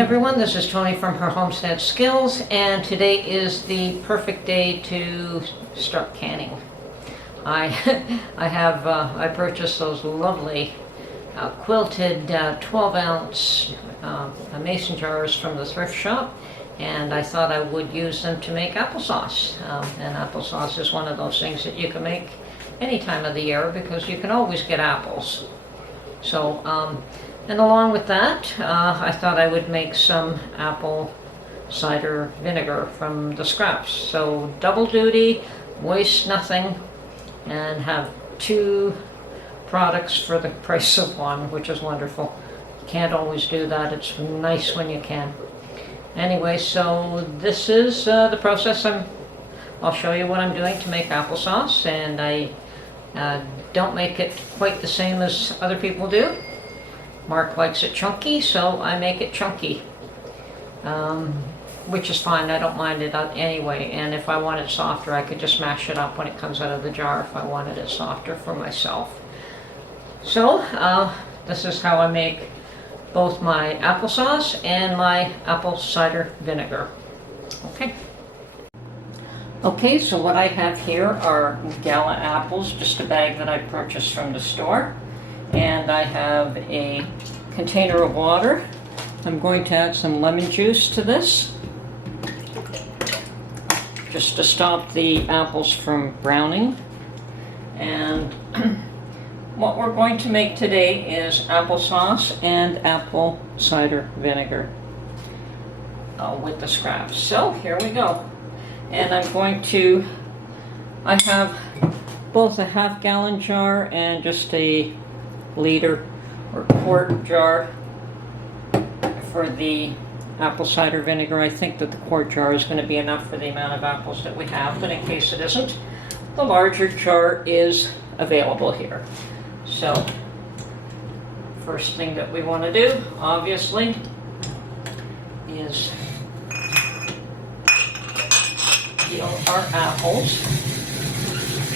everyone, this is Tony from her Homestead Skills, and today is the perfect day to start canning. I purchased those lovely quilted 12-ounce mason jars from the thrift shop, and I thought I would use them to make applesauce. And applesauce is one of those things that you can make any time of the year because you can always get apples. So, and along with that, I thought I would make some apple cider vinegar from the scraps. So double duty, waste nothing, and have two products for the price of one, which is wonderful. Can't always do that. It's nice when you can. Anyway, so this is the process. I'll show you what I'm doing to make applesauce, and I don't make it quite the same as other people do. Mark likes it chunky, so I make it chunky, which is fine. I don't mind it anyway, and if I want it softer, I could just mash it up when it comes out of the jar if I wanted it softer for myself. So this is how I make both my applesauce and my apple cider vinegar. Okay, so what I have here are gala apples, just a bag that I purchased from the store. And I have a container of water. I'm going to add some lemon juice to this, just to stop the apples from browning. And what we're going to make today is applesauce and apple cider vinegar with the scraps. So here we go. And I have both a half-gallon jar and just a liter or quart jar for the apple cider vinegar. I think that the quart jar is going to be enough for the amount of apples that we have, but in case it isn't, the larger jar is available here. So first thing that we want to do, obviously, is peel our apples,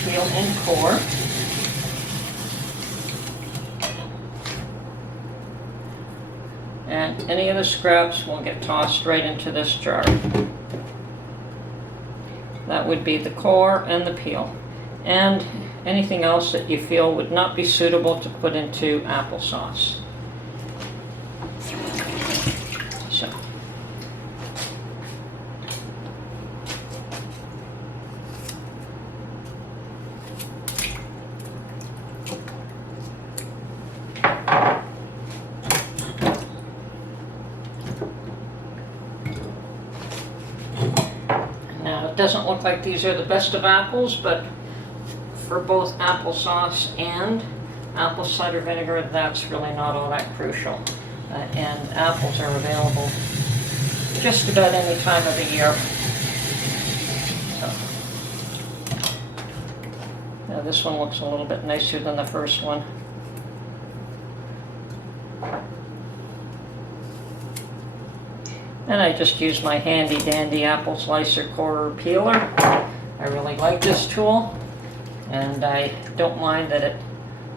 peel and core. And any of the scraps will get tossed right into this jar. That would be the core and the peel. And anything else that you feel would not be suitable to put into applesauce. So. It doesn't look like these are the best of apples, but for both applesauce and apple cider vinegar, that's really not all that crucial. And apples are available just about any time of the year. So, now this one looks a little bit nicer than the first one. And I just use my handy dandy apple slicer core peeler. I really like this tool, and I don't mind that it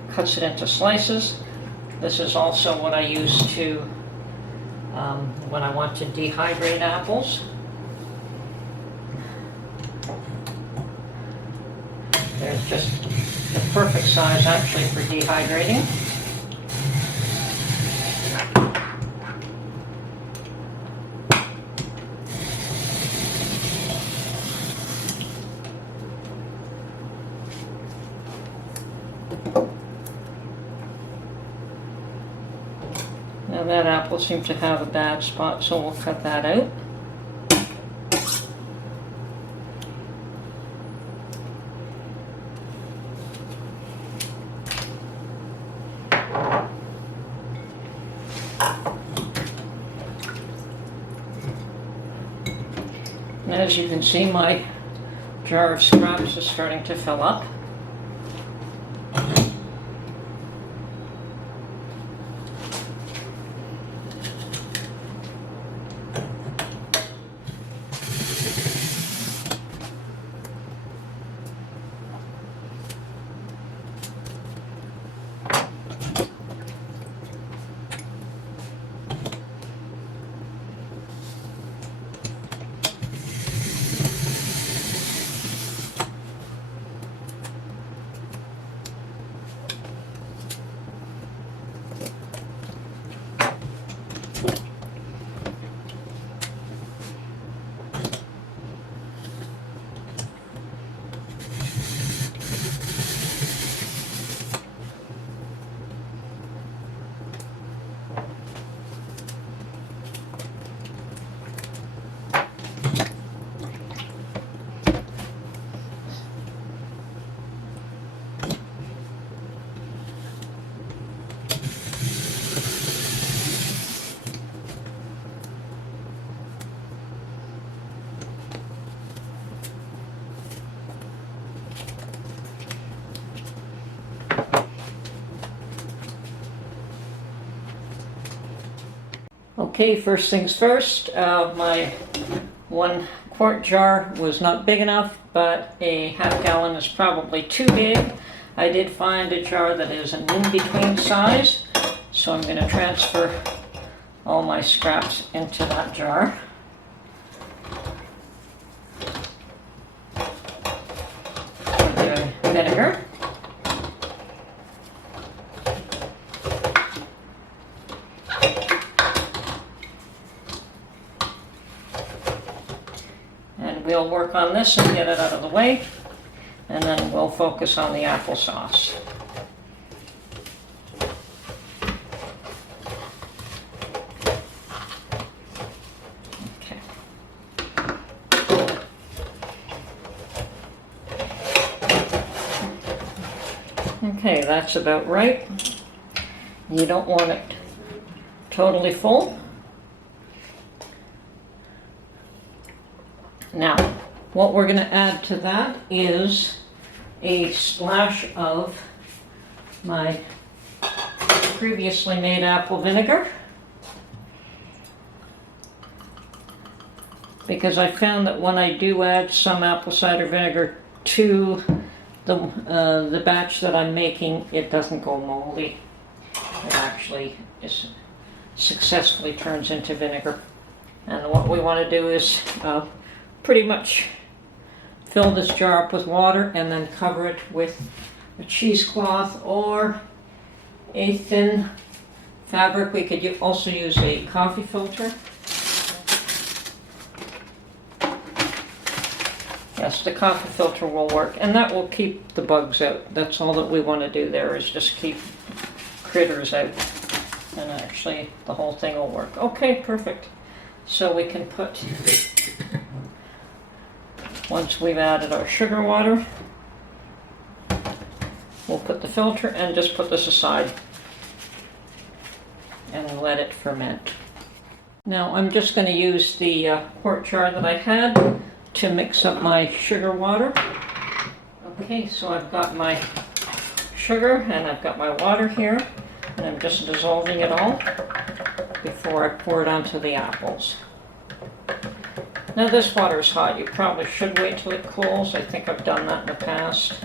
cuts it into slices. This is also what I use to when I want to dehydrate apples. There's just the perfect size actually for dehydrating. Now that apple seemed to have a bad spot, so we'll cut that out. And as you can see, my jar of scraps is starting to fill up. Okay, first things first, my 1 quart jar was not big enough, but a half gallon is probably too big. I did find a jar that is an in-between size, so I'm going to transfer all my scraps into that jar. Vinegar. And we'll work on this and get it out of the way, and then we'll focus on the applesauce. Okay, that's about right. You don't want it totally full. Now, what we're going to add to that is a splash of my previously made apple vinegar, because I found that when I do add some apple cider vinegar to the batch that I'm making, it doesn't go moldy. It actually successfully turns into vinegar. And what we want to do is pretty much fill this jar up with water and then cover it with a cheesecloth or a thin fabric. We could also use a coffee filter. Yes, the coffee filter will work, and that will keep the bugs out. That's all that we want to do there, is just keep critters out. And actually, the whole thing will work. Okay, perfect. So we can put, once we've added our sugar water, we'll put the filter and just put this aside and let it ferment. Now I'm just going to use the quart jar that I had to mix up my sugar water. Okay, so I've got my sugar and I've got my water here, and I'm just dissolving it all before I pour it onto the apples. Now this water is hot. You probably should wait till it cools. I think I've done that in the past.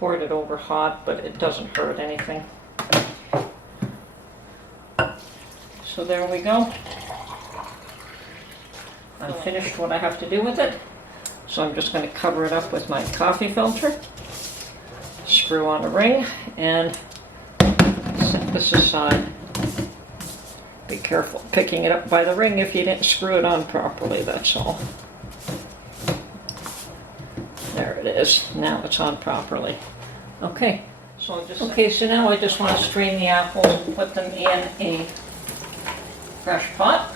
Poured it over hot, but it doesn't hurt anything. So there we go. I've finished what I have to do with it. So I'm just going to cover it up with my coffee filter, screw on a ring, and set this aside. Be careful picking it up by the ring if you didn't screw it on properly, that's all. There it is. Now it's on properly. Okay, so now I just want to strain the apples and put them in a fresh pot.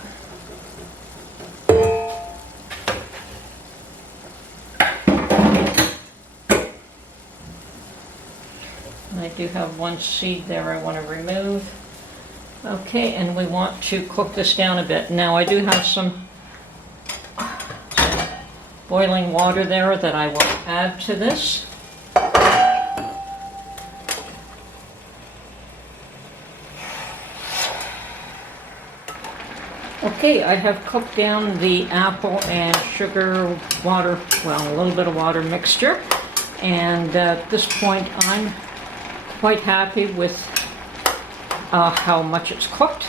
I do have one seed there I want to remove. Okay, and we want to cook this down a bit. Now I do have some boiling water there that I will add to this. Okay, I have cooked down the apple and sugar water, well, a little bit of water mixture. And at this point I'm quite happy with how much it's cooked.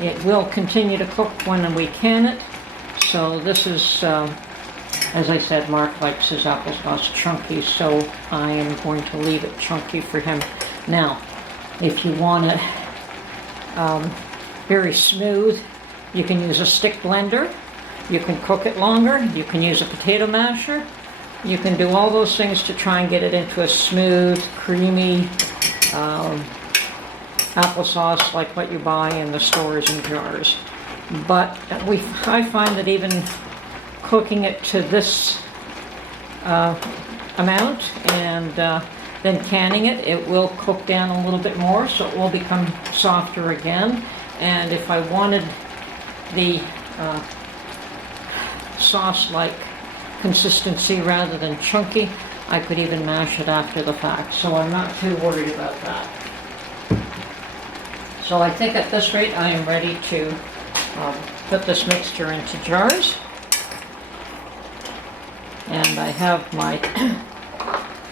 It will continue to cook when we can it. So this is, as I said, Mark likes his applesauce chunky, so I am going to leave it chunky for him. Now, if you want it very smooth, you can use a stick blender. You can cook it longer. You can use a potato masher. You can do all those things to try and get it into a smooth, creamy applesauce like what you buy in the stores in jars. But I find that even cooking it to this amount and then canning it, it will cook down a little bit more, so it will become softer again. And if I wanted the sauce-like consistency rather than chunky, I could even mash it after the fact, so I'm not too worried about that. So I think at this rate I am ready to I'll put this mixture into jars. And I have my,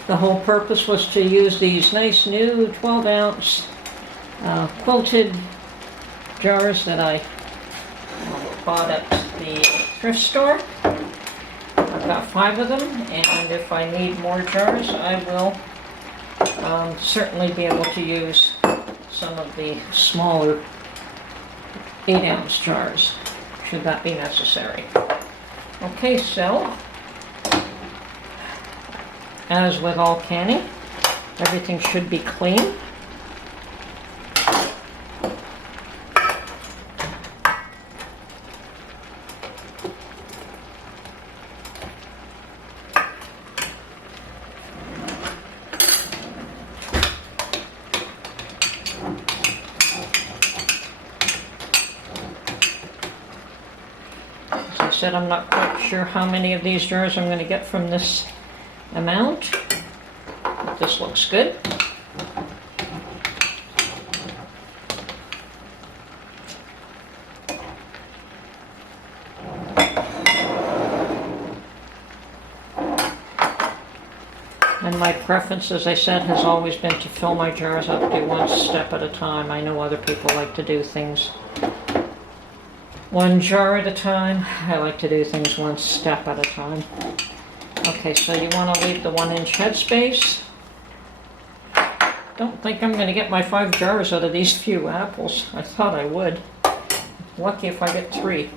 the whole purpose was to use these nice new 12-ounce quilted jars that I bought at the thrift store. I've got 5 of them, and if I need more jars, I will certainly be able to use some of the smaller 8-ounce jars, should that be necessary. Okay, so as with all canning, everything should be clean. As I said, I'm not quite sure how many of these jars I'm going to get from this amount, but this looks good. And my preference, as I said, has always been to fill my jars up to one step at a time. I know other people like to do things one jar at a time. I like to do things one step at a time. Okay, so you want to leave the 1-inch headspace. Don't think I'm going to get my 5 jars out of these few apples. I thought I would. Lucky if I get 3.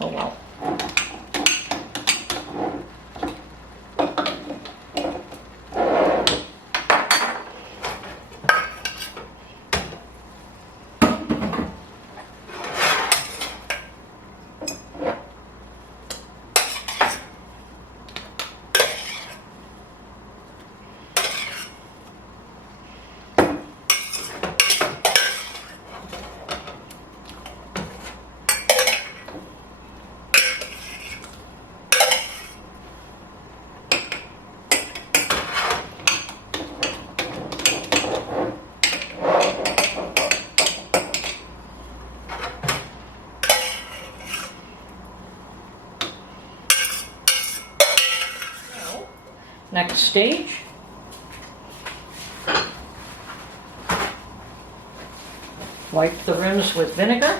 Oh well. Next stage, wipe the rims with vinegar.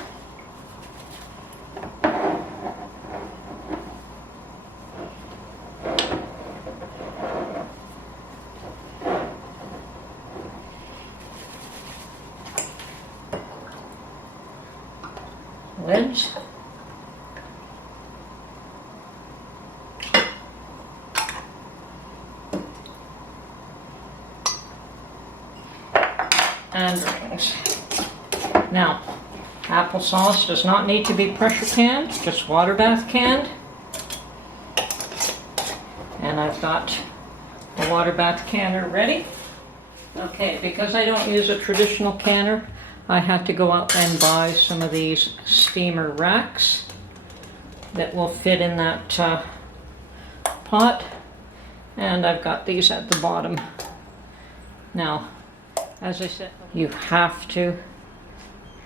Lids. And rings. Now, applesauce does not need to be pressure canned, just water bath canned. And I've got the water bath canner ready. Okay, because I don't use a traditional canner, I had to go out and buy some of these steamer racks that will fit in that pot. And I've got these at the bottom. Now, as I said, you have to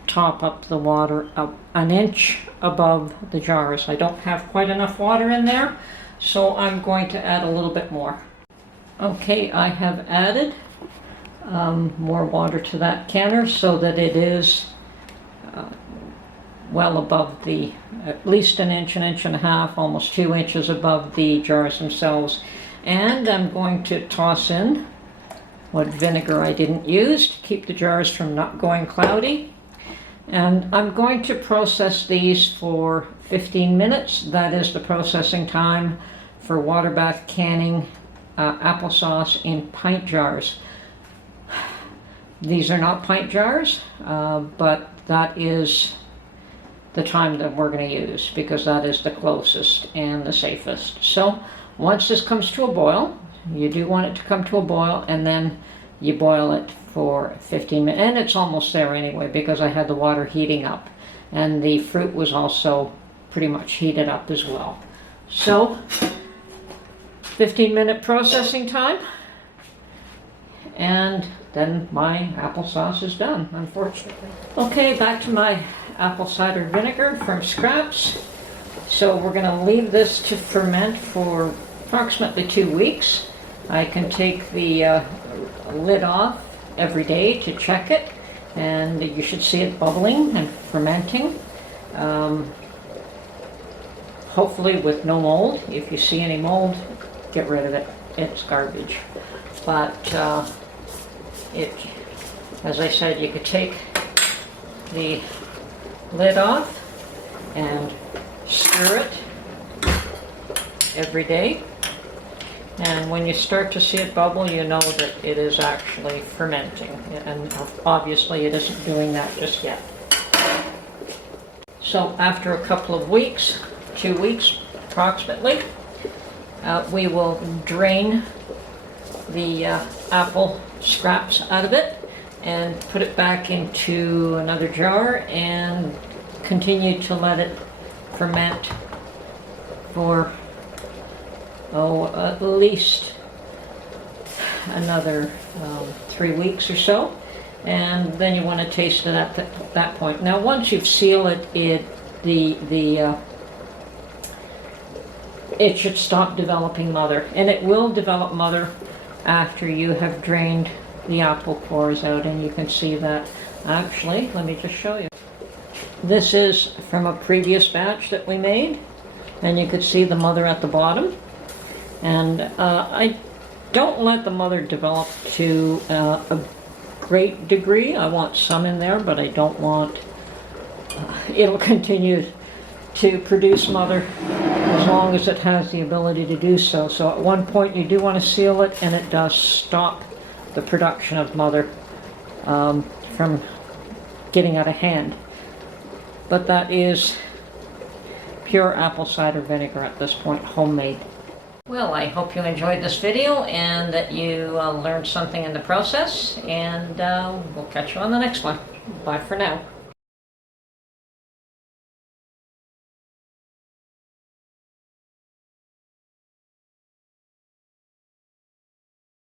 top up the water up 1 inch above the jars. I don't have quite enough water in there, so I'm going to add a little bit more. Okay, I have added more water to that canner so that it is well above the, at least 1 inch, 1.5 inches, almost 2 inches above the jars themselves. And I'm going to toss in what vinegar I didn't use to keep the jars from not going cloudy. And I'm going to process these for 15 minutes. That is the processing time for water bath canning applesauce in pint jars. These are not pint jars, but that is the time that we're going to use because that is the closest and the safest. So once this comes to a boil, you do want it to come to a boil, and then you boil it for 15 minutes. And it's almost there anyway because I had the water heating up. And the fruit was also pretty much heated up as well. So, 15-minute processing time. and then my applesauce is done, unfortunately. Okay, back to my apple cider vinegar from scraps. So we're going to leave this to ferment for approximately 2 weeks. I can take the lid off every day to check it, and you should see it bubbling and fermenting. Hopefully with no mold. If you see any mold, get rid of it. It's garbage. But as I said, you could take the lid off and stir it every day. And when you start to see it bubble, you know that it is actually fermenting. And obviously it isn't doing that just yet. So after a couple of weeks, 2 weeks approximately, we will drain the apple scraps out of it and put it back into another jar and continue to let it ferment for at least another 3 weeks or so, and then you want to taste it at that point. Now once you've sealed it, it should stop developing mother, and it will develop mother after you have drained the apple cores out, and you can see that. Actually, let me just show you. This is from a previous batch that we made, and you could see the mother at the bottom. And I don't let the mother develop to a great degree. I want some in there, but I don't want, it'll continue to produce mother as long as it has the ability to do so. So at one point you do want to seal it, and it does stop the production of mother from getting out of hand. But that is pure apple cider vinegar at this point, homemade. Well, I hope you enjoyed this video and that you learned something in the process, and we'll catch you on the next one. Bye for now.